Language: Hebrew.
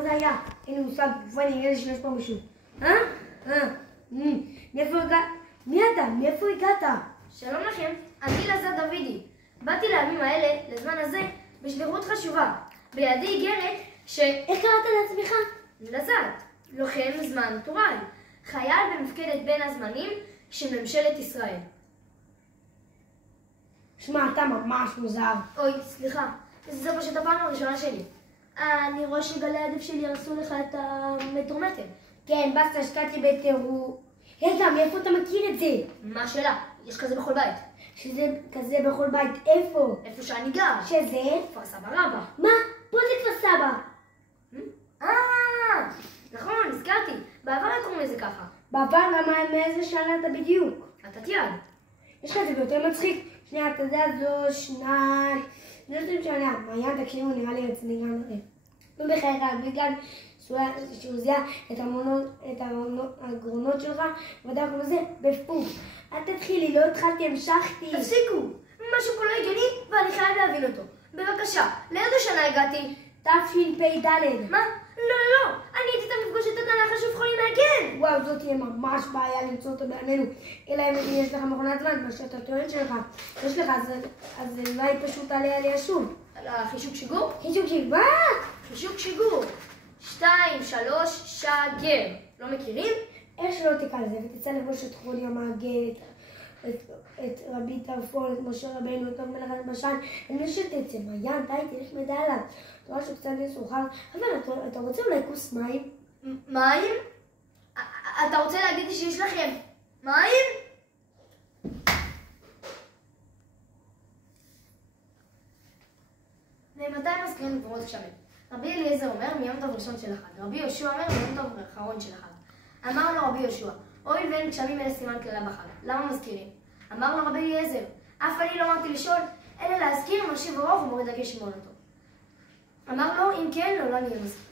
מה זה היה? אין לי מושג, ואני נראה לי שיש פה מישהו. מאיפה הגעת? מי אתה? מאיפה הגעת? שלום לכם, אני לזת דוידי. באתי לימים האלה, לזמן הזה, בשליחות חשובה. בידי איגרת איך קראת לעצמך? לזת, לוחם זמן טוראי. חייל במפקדת בין הזמנים של ממשלת ישראל. שמע, אתה ממש מוזר. אוי, סליחה, זה פשוט הפעם הראשונה שלי. אני רואה שגלי העדף שלי הרסו לך את המטרומטר. כן, בסטה, השקעתי בטירוף. רגע, מאיפה אתה מכיר את זה? מה השאלה? יש כזה בכל בית. שזה כזה בכל בית, איפה? איפה שאני גר. שזה? כפר סבא רבא. מה? פה זה כפר סבא. נכון, הזכרתי. בעבר היה קוראים לזה ככה. בעבר למה מאיזה שנה אתה בדיוק? אתה תיעד. יש לך את זה ביותר מצחיק? שנייה, אתה יודע, זו שנת... זו שנה. מעיין, תקשיבו, נראה לי רציני גם לכם. נו בחייך, בגלל שהוא זיהה את הגרונות שלך, ודאי כמו זה, בפוק. אל תתחילי, לא התחלתי, המשכתי. תפסיקו. משהו פה לא הגיוני, ואני חייב להבין אותו. בבקשה, לאיזו שנה הגעתי? תשפ"ד. מה? לא. אני הייתי תמיד פגוש את התנ"ך השוב חולי מהגן. וואו, זאת תהיה ממש בעיה למצוא אותו בעינינו. אלא אם יש לך מכונת זמן, מה שאתה טוען שלך. יש לך, אז אולי פשוט תעלה לי שוב. על החישוק שיגור? חישוק שיגור? חישוק שיגור. 2, 3, שגר. לא מכירים? איך שלא תקרא לזה, ותצא לבוש את חולי המעגל, את רבי טרפון, את משה רבינו, את מלך המשל, אני שתצא, מעיין, די, תלך מידע עליו. אתה רואה שהוא קצת מסוחר, אבל אתה רוצה אולי כוס מים? מים? אתה רוצה להגיד לי שיש לכם מים? ממתי מזכירים מקומות גשמים? רבי אליעזר אומר מיום טוב ראשון של החג, רבי יהושע אומר מיום טוב אחרון של החג. אמר לו רבי יהושע, הואיל ואין גשמים אלה סימן קללה בחג, למה מזכירים? אמר לו רבי אליעזר, אף אני לא אמרתי לשאול, אלא להזכיר משיב ארוך ומוריד הגשם בעונתו. אמר לו, אם כן, לעולם יהיה מזכיר.